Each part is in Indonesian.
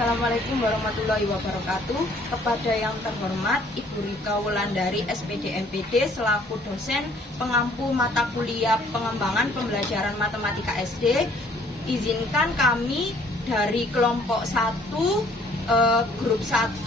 Assalamualaikum warahmatullahi wabarakatuh. Kepada yang terhormat Ibu Rika Wulandari SPD MPD selaku dosen pengampu mata kuliah pengembangan pembelajaran matematika SD, izinkan kami dari kelompok 1 grup 1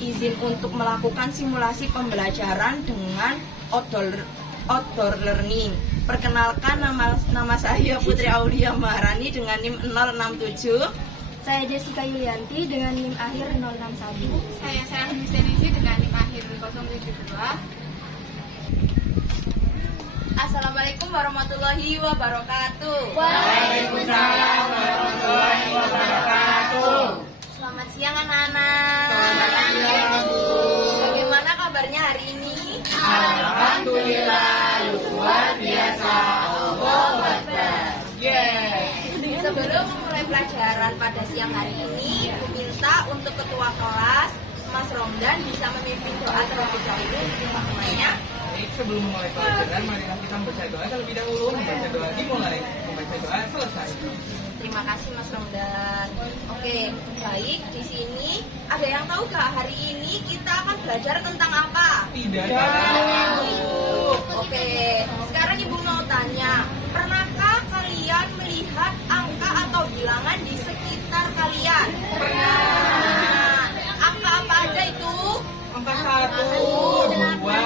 izin untuk melakukan simulasi pembelajaran dengan outdoor learning. Perkenalkan, nama saya Putri Aulia Maharani dengan NIM 067. Saya Jessica Yulianti dengan NIM akhir 061. Saya Sarah Husenisi dengan NIM akhir 072. Assalamualaikum warahmatullahi wabarakatuh. Waalaikumsalam warahmatullahi wabarakatuh. Selamat siang anak-anak. Selamat siang, Bu. Bagaimana kabarnya hari ini? Alhamdulillah, luar biasa. Allahu Akbar. Sebelum memulai pelajaran pada siang hari ini, aku minta untuk ketua kelas Mas Romdan bisa memimpin doa terlebih dahulu untuk semuanya. Baik, sebelum memulai pelajaran, marilah kita membaca doa terlebih dahulu. Membaca doa dimulai, membaca doa selesai. Terima kasih Mas Romdan. Oke, baik. Di sini ada yang tahu gak hari ini kita akan belajar tentang apa? Tidak tahu. Oke, sekarang Ibu mau tanya, pernahkah kalian melihat angka atau bilangan di sekitar kalian? Pernah. Angka apa aja itu? Angka 1, 2, 3,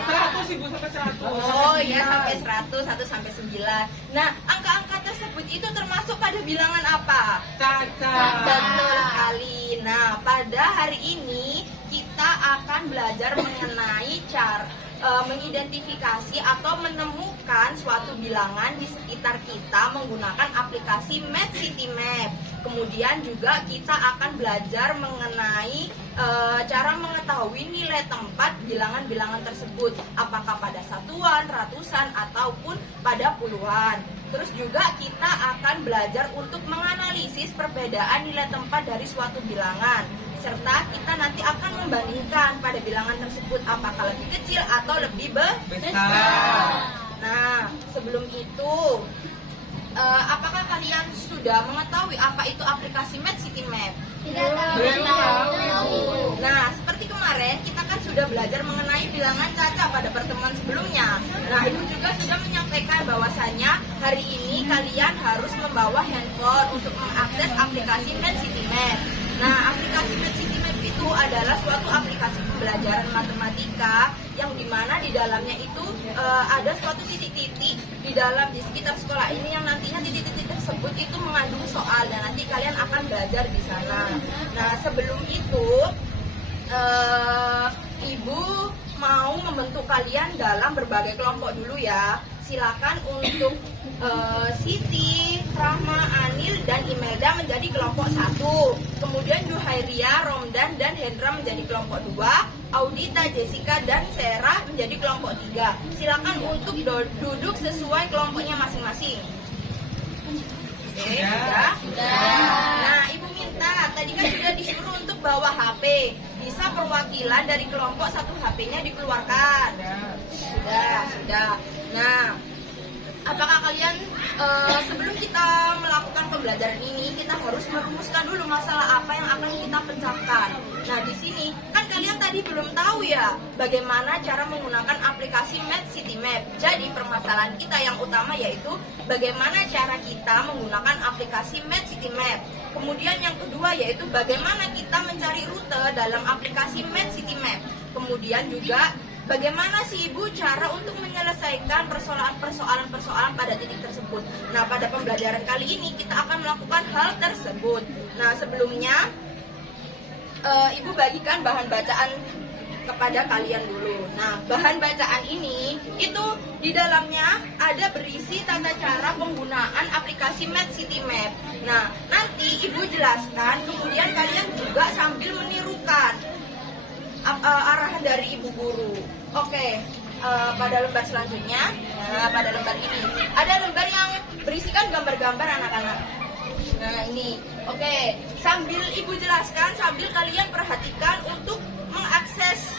sampai 100, Ibu, sampai 100. Oh iya, sampai 100, 1 sampai 9. Nah, angka-angka tersebut itu termasuk pada bilangan apa? Cacat. Betul sekali. Nah, pada hari ini kita akan belajar mengenai cara mengidentifikasi atau menemukan suatu bilangan di sekitar kita menggunakan aplikasi MathCityMap. Kemudian juga kita akan belajar mengenai cara mengetahui nilai tempat bilangan-bilangan tersebut, apakah pada satuan, ratusan, ataupun pada puluhan. Terus juga kita akan belajar untuk menganalisis perbedaan nilai tempat dari suatu bilangan, serta kita nanti akan membandingkan pada bilangan tersebut apakah lebih kecil atau lebih besar. Nah, sebelum itu, apakah kalian sudah mengetahui apa itu aplikasi MathCityMap? Tidak tahu. Nah, seperti kemarin kita kan sudah belajar mengenai bilangan caca pada pertemuan sebelumnya. Nah, Ibu juga sudah menyampaikan bahwasanya hari ini kalian harus membawa handphone untuk mengakses aplikasi MathCityMap. Nah, aplikasi MathCityMap itu adalah suatu aplikasi pembelajaran matematika yang dimana di dalamnya itu ada suatu titik-titik di dalam di sekitar sekolah ini yang nantinya titik-titik tersebut itu mengandung soal dan nanti kalian akan belajar di sana. Nah, sebelum itu Ibu mau membentuk kalian dalam berbagai kelompok dulu ya. Silakan untuk Siti, Rahma, Anil, dan Imelda menjadi kelompok 1. Kemudian Juhairia, Romdan, dan Hendra menjadi kelompok 2. Audita, Jessica, dan Sarah menjadi kelompok 3. Silakan untuk duduk sesuai kelompoknya masing-masing. Oke, sudah? Nah, Ibu minta, tadi kan sudah disuruh untuk bawa HP. Bisa perwakilan dari kelompok satu HP-nya dikeluarkan. Sudah. Nah, apakah kalian sebelum kita melakukan pembelajaran ini kita harus merumuskan dulu masalah apa yang akan kita pecahkan. Nah, di sini kan kalian tadi belum tahu ya bagaimana cara menggunakan aplikasi MathCityMap. Jadi permasalahan kita yang utama yaitu bagaimana cara kita menggunakan aplikasi MathCityMap. Kemudian yang kedua yaitu bagaimana kita mencari rute dalam aplikasi MathCityMap. Kemudian juga bagaimana sih Ibu cara untuk menyelesaikan persoalan-persoalan pada titik tersebut. Nah, pada pembelajaran kali ini kita akan melakukan hal tersebut. Nah, sebelumnya Ibu bagikan bahan bacaan kepada kalian dulu. Nah, bahan bacaan ini itu di dalamnya ada berisi tata cara penggunaan aplikasi MathCityMap. Nah, nanti Ibu jelaskan, kemudian kalian juga sambil menirukan arahan dari Ibu Guru. Oke, pada lembar selanjutnya, pada lembar ini ada lembar yang berisikan gambar-gambar anak-anak. Nah, ini, oke, sambil Ibu jelaskan, sambil kalian perhatikan untuk mengakses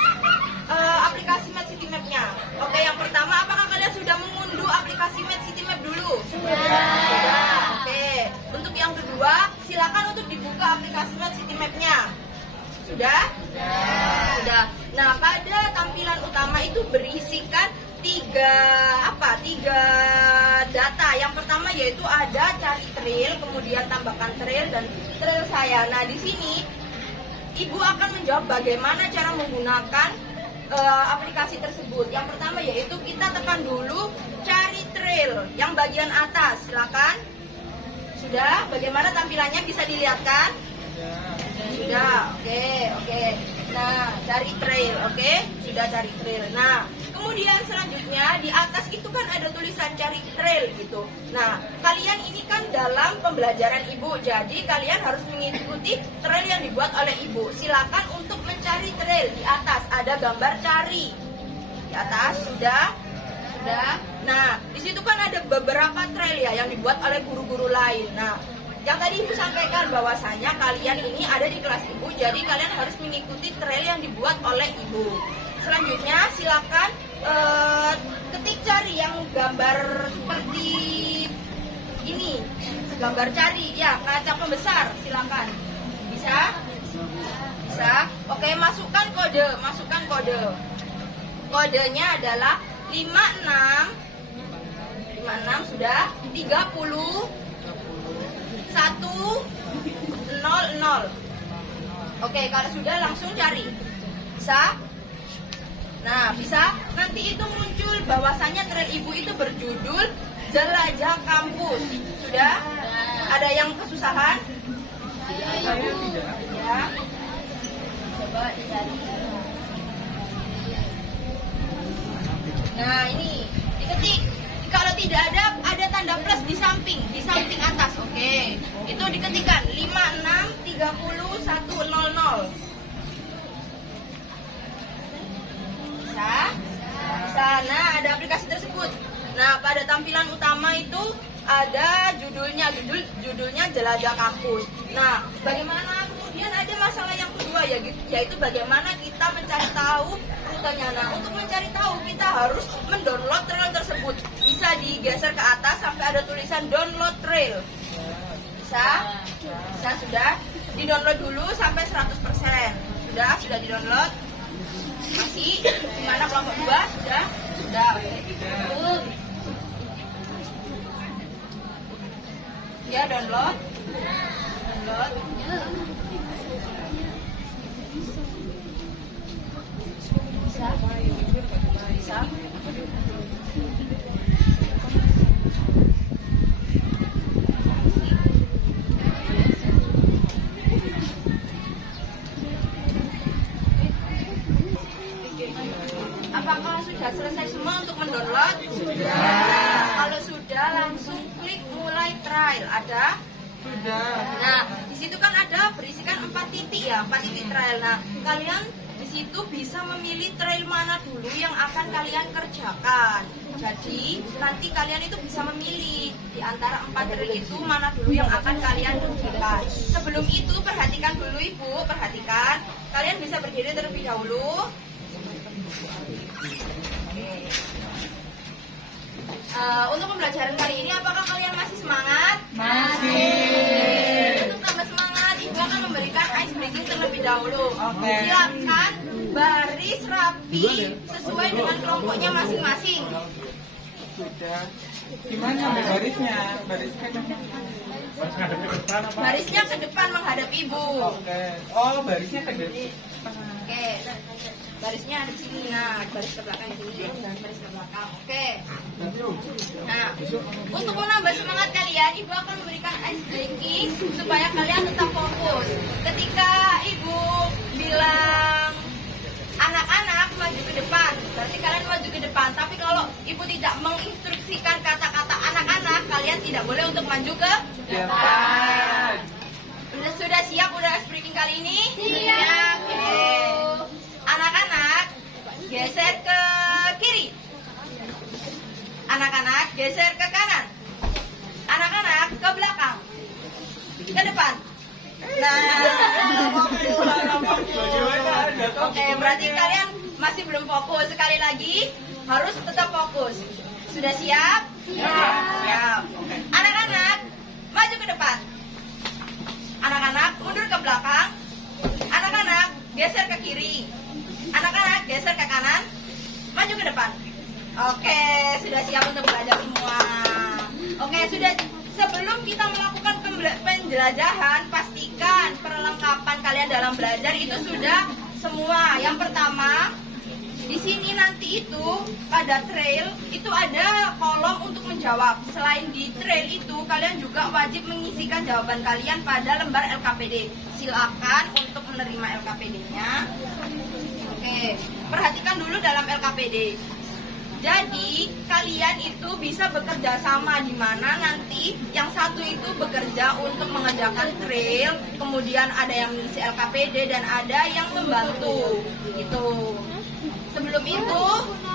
aplikasi MathCityMap-nya. Oke, yang pertama, apakah kalian sudah mengunduh aplikasi MathCityMap dulu? Sudah. Oke, untuk yang kedua, silakan untuk dibuka aplikasi Citymap-nya. Sudah? Sudah. Nah, pada tampilan utama itu berisikan tiga data. Yang pertama yaitu ada cari trail, kemudian tambahkan trail dan trail saya. Nah, di sini Ibu akan menjawab bagaimana cara menggunakan aplikasi tersebut. Yang pertama yaitu kita tekan dulu cari trail yang bagian atas. Silakan. Sudah? Bagaimana tampilannya bisa dilihatkan? Sudah. Oke. Nah, cari trail. Oke, sudah cari trail. Nah, kemudian selanjutnya di atas itu kan ada tulisan cari trail gitu. Nah, kalian ini kan dalam pembelajaran Ibu, jadi kalian harus mengikuti trail yang dibuat oleh Ibu. Silakan untuk mencari trail. Di atas ada gambar cari. Di atas sudah. Nah, di situ kan ada beberapa trail ya yang dibuat oleh guru-guru lain. Nah, yang tadi Ibu sampaikan bahwasanya kalian ini ada di kelas Ibu, jadi kalian harus mengikuti trail yang dibuat oleh Ibu. Selanjutnya silakan ketik cari yang gambar seperti ini, gambar cari ya, kaca pembesar. Silakan. Bisa? Oke, masukkan kode. Kodenya adalah 56 sudah 30 100. Oke, kalau sudah langsung cari. Bisa? Nah, bisa. Nanti itu muncul bahwasannya trail Ibu itu berjudul Jelajah Kampus. Sudah? Ada yang kesusahan? Saya tidak. Ya. Coba dicari. Nah, ini diketik. Kalau tidak ada tanda plus di samping atas. Oke. Itu diketikkan 5630 100. Bisa? Nah, ada aplikasi tersebut. Nah, pada tampilan utama itu ada judulnya Jelajah Kampus. Nah, bagaimana kemudian ada masalah yang kedua yaitu bagaimana kita mencari tahu rutenya. Nah, untuk mencari tahu kita harus mendownload trail tersebut. Bisa digeser ke atas sampai ada tulisan download trail. Bisa sudah di-download dulu sampai 100%. Sudah di-download. Masih gimana kelompok 2? Sudah. Ya, download. Bisa. Apakah sudah selesai semua untuk mendownload? Sudah. Kalau sudah, langsung klik mulai trial. Ada? Sudah. Nah, di situ kan ada berisikan 4 titik ya, 4 titik trial. Nah, kalian di situ bisa memilih trail mana dulu yang akan kalian kerjakan. Jadi, nanti kalian itu bisa memilih di antara 4 trail itu mana dulu yang akan kalian kerjakan. Sebelum itu, perhatikan dulu Ibu, perhatikan. Kalian bisa berdiri terlebih dahulu. Untuk pembelajaran kali ini, apakah kalian masih semangat? Masih. Untuk tambah semangat, Ibu akan memberikan ice breaking terlebih dahulu. Oke. Silakan baris rapi sesuai dengan kelompoknya masing-masing. Sudah. Gimana barisnya? Barisnya ke depan menghadap Ibu. Oke. Oh, barisnya ke depan. Oke. Barisnya ada di sini. Nah, baris ke belakang di sini dan baris ke belakang. Oke. Nah, untuk menambah semangat kalian, Ibu akan memberikan ice breaking supaya kalian tetap fokus. Ketika Ibu bilang anak-anak maju ke depan, berarti kalian maju ke depan. Tapi kalau Ibu tidak menginstruksikan kata-kata anak-anak, kalian tidak boleh untuk maju ke depan. Sudah siap udah ice breaking kali ini? Siap. Oke. Anak-anak geser ke kiri. Anak-anak geser ke kanan. Anak-anak ke belakang. Ke depan. Nah, oke, berarti kalian masih belum fokus. Sekali lagi harus tetap fokus. Sudah siap? Siap. Anak-anak maju ke depan. ke depan. Oke, sudah siap untuk belajar semua. Oke, sudah. Sebelum kita melakukan penjelajahan, pastikan perlengkapan kalian dalam belajar itu sudah semua. Yang pertama, di sini nanti itu pada trail itu ada kolom untuk menjawab. Selain di trail itu, kalian juga wajib mengisikan jawaban kalian pada lembar LKPD. Silakan untuk menerima LKPD-nya. Oke, perhatikan dulu dalam LKPD. Jadi kalian itu bisa bekerja sama, di mana nanti yang satu itu bekerja untuk mengerjakan trail, kemudian ada yang mengisi LKPD dan ada yang membantu. Gitu. Sebelum itu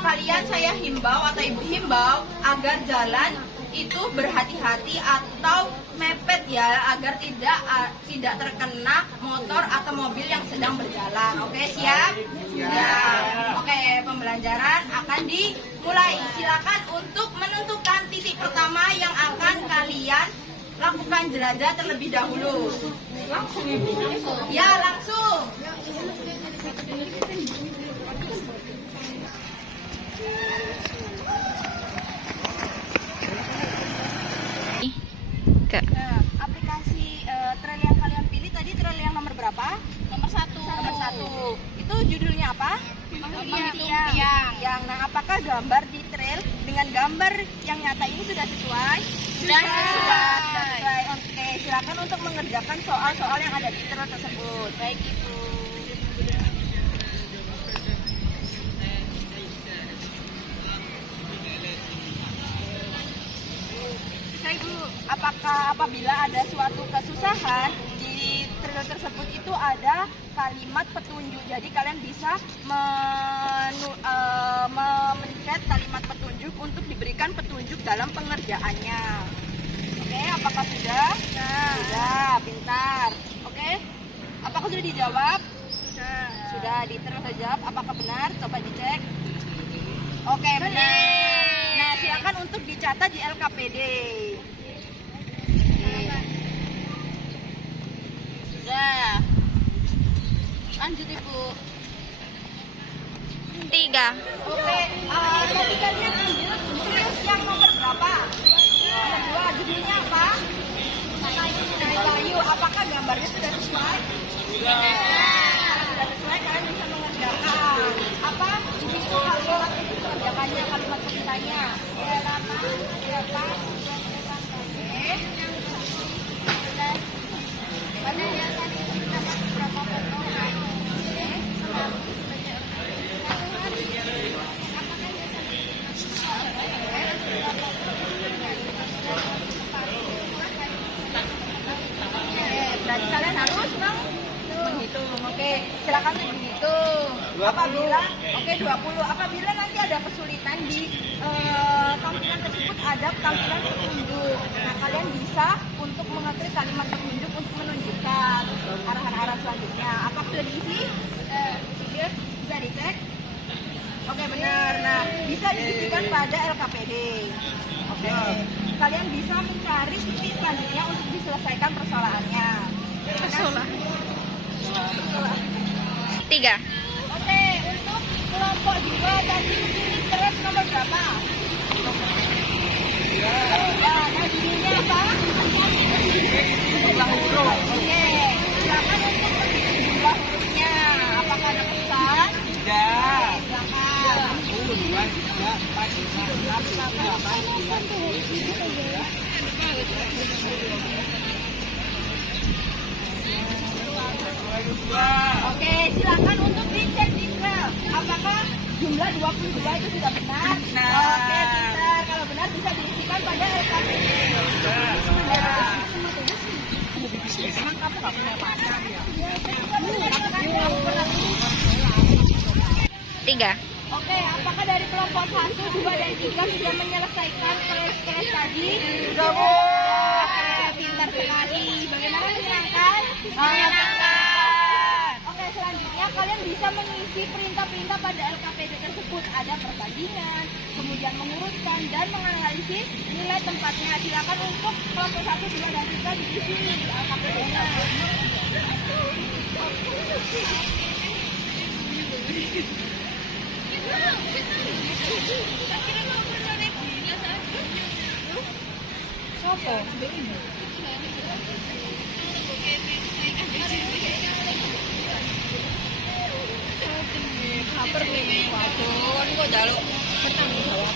kalian saya himbau atau ibu himbau agar jalan itu berhati-hati atau mepet ya, agar tidak terkena motor atau mobil yang sedang berjalan. Oke, siap? Siap. Oke, pembelajaran akan dimulai. Silakan untuk menentukan titik pertama yang akan kalian lakukan jelajah terlebih dahulu. Langsung ibu? Ya, langsung. Nah, aplikasi trail yang kalian pilih tadi trail yang nomor berapa? Nomor 1. Nomor 1. Itu judulnya apa? Yang. Nah, apakah gambar di trail dengan gambar yang nyata ini sudah sesuai? Sudah Sesuai. Oke, silakan untuk mengerjakan soal-soal yang ada di trail tersebut. Baik, Ibu. Apakah apabila ada suatu kesusahan di trail tersebut itu ada kalimat petunjuk, jadi kalian bisa memencet kalimat petunjuk untuk diberikan petunjuk dalam pengerjaannya. Oke, apakah sudah? Sudah, pintar. Oke, apakah sudah dijawab? Sudah di trail terjawab. Apakah benar? Coba dicek. Oke, benar. Nah, silakan untuk dicatat di LKPD. Sudah. Lanjut, Ibu. 3. Oke, tadi kalian ambil tulis yang nomor berapa? Nomor 2, judulnya apa? Kayu. Apakah gambarnya sudah sesuai? Sudah sesuai, kalian bisa mengerjakan. Apa? Di situ kalimat mengerjakannya, kalimat perintahnya. Berarti kalian harus menghitung. Oke, silakan menghitung. 20. Apabila nanti ada kesulitan di tampilan tersebut, ada tampilan petunjuk. Nah, kalian bisa untuk mengetik kalimat petunjuk untuk menunjukkan arahan-arahan selanjutnya. Apa sudah diisi? Bisa dicek. Oke, benar. Nah, bisa diisikan pada LKPD. Oke. Kalian bisa mencari titik selanjutnya untuk diselesaikan persoalannya. 3. Oke, untuk kelompok 2 tadi pilih terus nomor berapa? Nah, judulnya apa? Jumlah huruf. Oke, silakan untuk mengisi jumlah hurufnya. Apakah ada pesan? Tidak. Silakan. Oke, silakan untuk dicek di trail. Apakah jumlah 22 itu sudah benar? Oke, pintar. Kalau benar bisa diisikan pada LKPD. Emang kamu nggak punya pacar ya? 3. Oke, apakah dari kelompok 1, 2, dan 3 sudah menyelesaikan kelas tadi? Sudah, Bu. Oke, pintar sekali. Bagaimana menyenangkan? Menyenangkan. Oke, selanjutnya kalian bisa mengisi perintah-perintah pada LKPD tersebut. Ada perbandingan, kemudian mengurutkan dan menganalisis nilai tempatnya. Silakan untuk kelompok 1, 2, dan 3 diisi di LKPD-nya. Lapar nih, waduh, ini kok jaluk bertanggung jawab.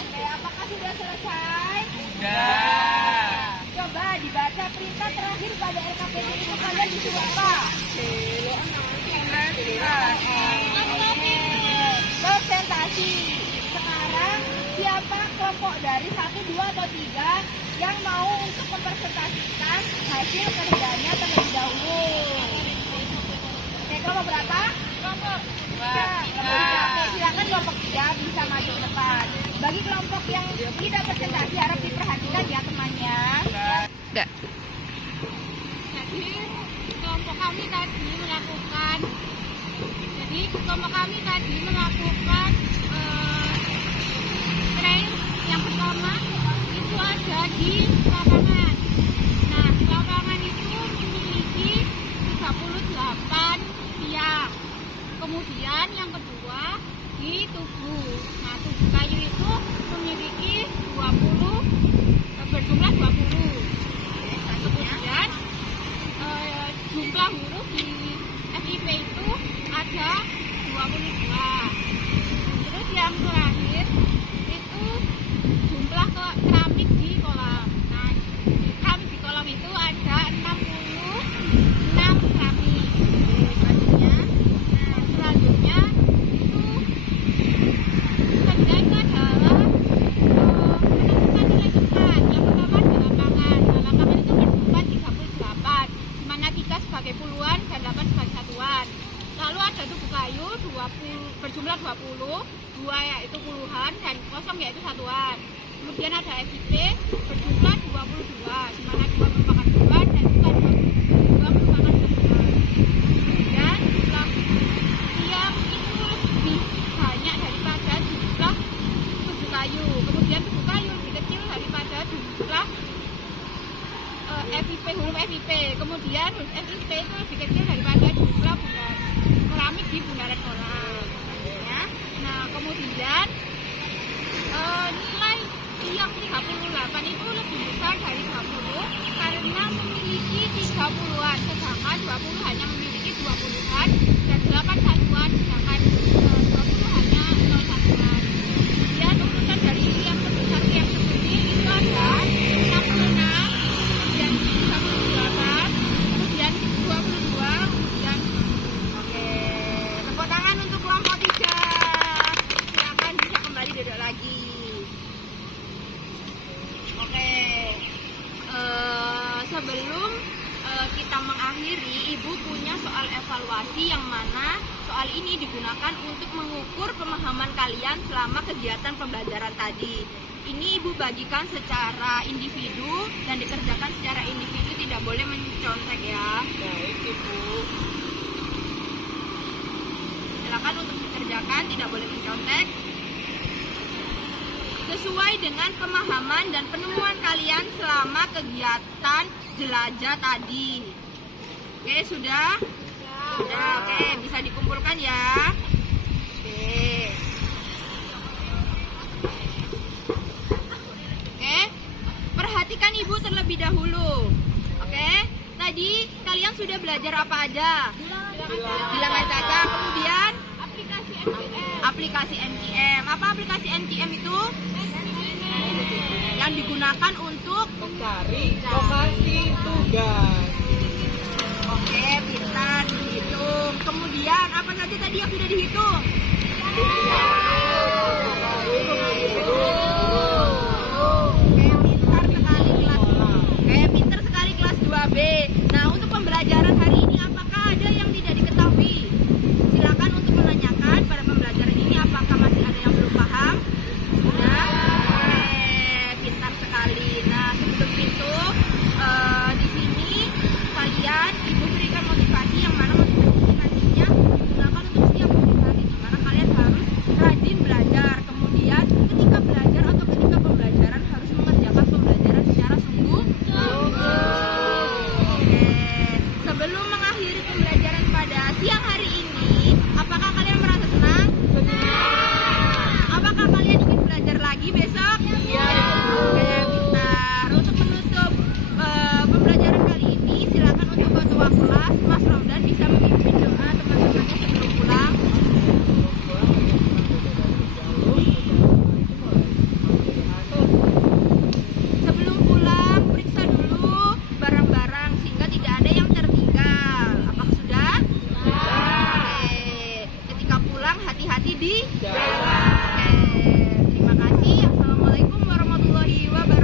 Oke, apakah sudah selesai? Sudah. Coba dibaca perintah terakhir pada RKPD itu kalian disuruh apa? Presentasi. Sekarang siapa kelompok dari 1, 2, atau 3 yang mau untuk mempresentasikan hasil kerjanya terlebih dahulu? Oke, kelompok berapa? Kelompok 3. Oke, silakan kelompok 3 bisa maju ke depan. Bagi kelompok yang tidak presentasi harap diperhatikan ya temannya. Jadi kelompok kami tadi melakukan train yang pertama itu ada di lapangan. Nah, lapangan itu memiliki 38 tiang. Kemudian yang kedua di tugu. Nah, tugu kayu itu memiliki 20 berjumlah 20. Kemudian jumlah huruf di FIP itu ada 22. Terus yang terakhir itu jumlah keramik di kolam. Nah, keramik di kolam itu ada 66 keramik. Selanjutnya itu kerja itu adalah menentukan nilai cepat. Yang pertama di lapangan. Nah, lapangan itu berjumlah 38, di mana 3 sebagai puluhan dan 8 sebagai satuan. Lalu ada tugu kayu berjumlah 20, 2 yaitu puluhan dan 0 yaitu satuan. Kemudian ada FIP berjumlah 22, di mana 2 merupakan puluhan dan 2 merupakan satuan. Kemudian tiang itu lebih banyak daripada jumlah tugu kayu. Kemudian tugu kayu lebih kecil daripada jumlah FIP, huruf FIP. Kemudian huruf FIP itu lebih kecil daripada jumlah keramik di bundaran kolam. Ya. Nah, kemudian nilai tiang 38 itu lebih besar dari 20 karena memiliki 30-an, sedangkan 20 hanya memiliki 20-an dan 8 satuan, sedangkan 20 hanya 0 satuan. Kemudian urutan dari tiang terbesar tiang terkecil itu ada 66, kemudian 38, kemudian 22, kemudian oke. Tepuk tangan untuk kelompok 3. Silakan bisa kembali duduk lagi. Oke. Sebelum kita mengakhiri, Ibu punya soal evaluasi yang mana soal ini digunakan untuk mengukur pemahaman kalian selama kegiatan pembelajaran tadi. Ini Ibu bagikan secara individu dan dikerjakan secara individu, tidak boleh mencontek ya. Baik, Ibu. Silakan untuk dikerjakan, tidak boleh mencontek. Sesuai dengan pemahaman dan penemuan kalian selama kegiatan jelajah tadi. Oke, sudah? Sudah, oke. Bisa dikumpulkan ya. Oke. Oke, perhatikan Ibu terlebih dahulu. Oke, tadi kalian sudah belajar apa aja? Bilangan caca, kemudian aplikasi NCM. Apa aplikasi NCM itu? Yang digunakan untuk Mencari lokasi tugas. oke, pintar dihitung. Kemudian apa saja tadi yang sudah dihitung? Pintar sekali kelas 2B. Nah, untuk pembelajaran hari ini apakah ada hati-hati di jalan. Oke, terima kasih. Assalamualaikum warahmatullahi wabarakatuh.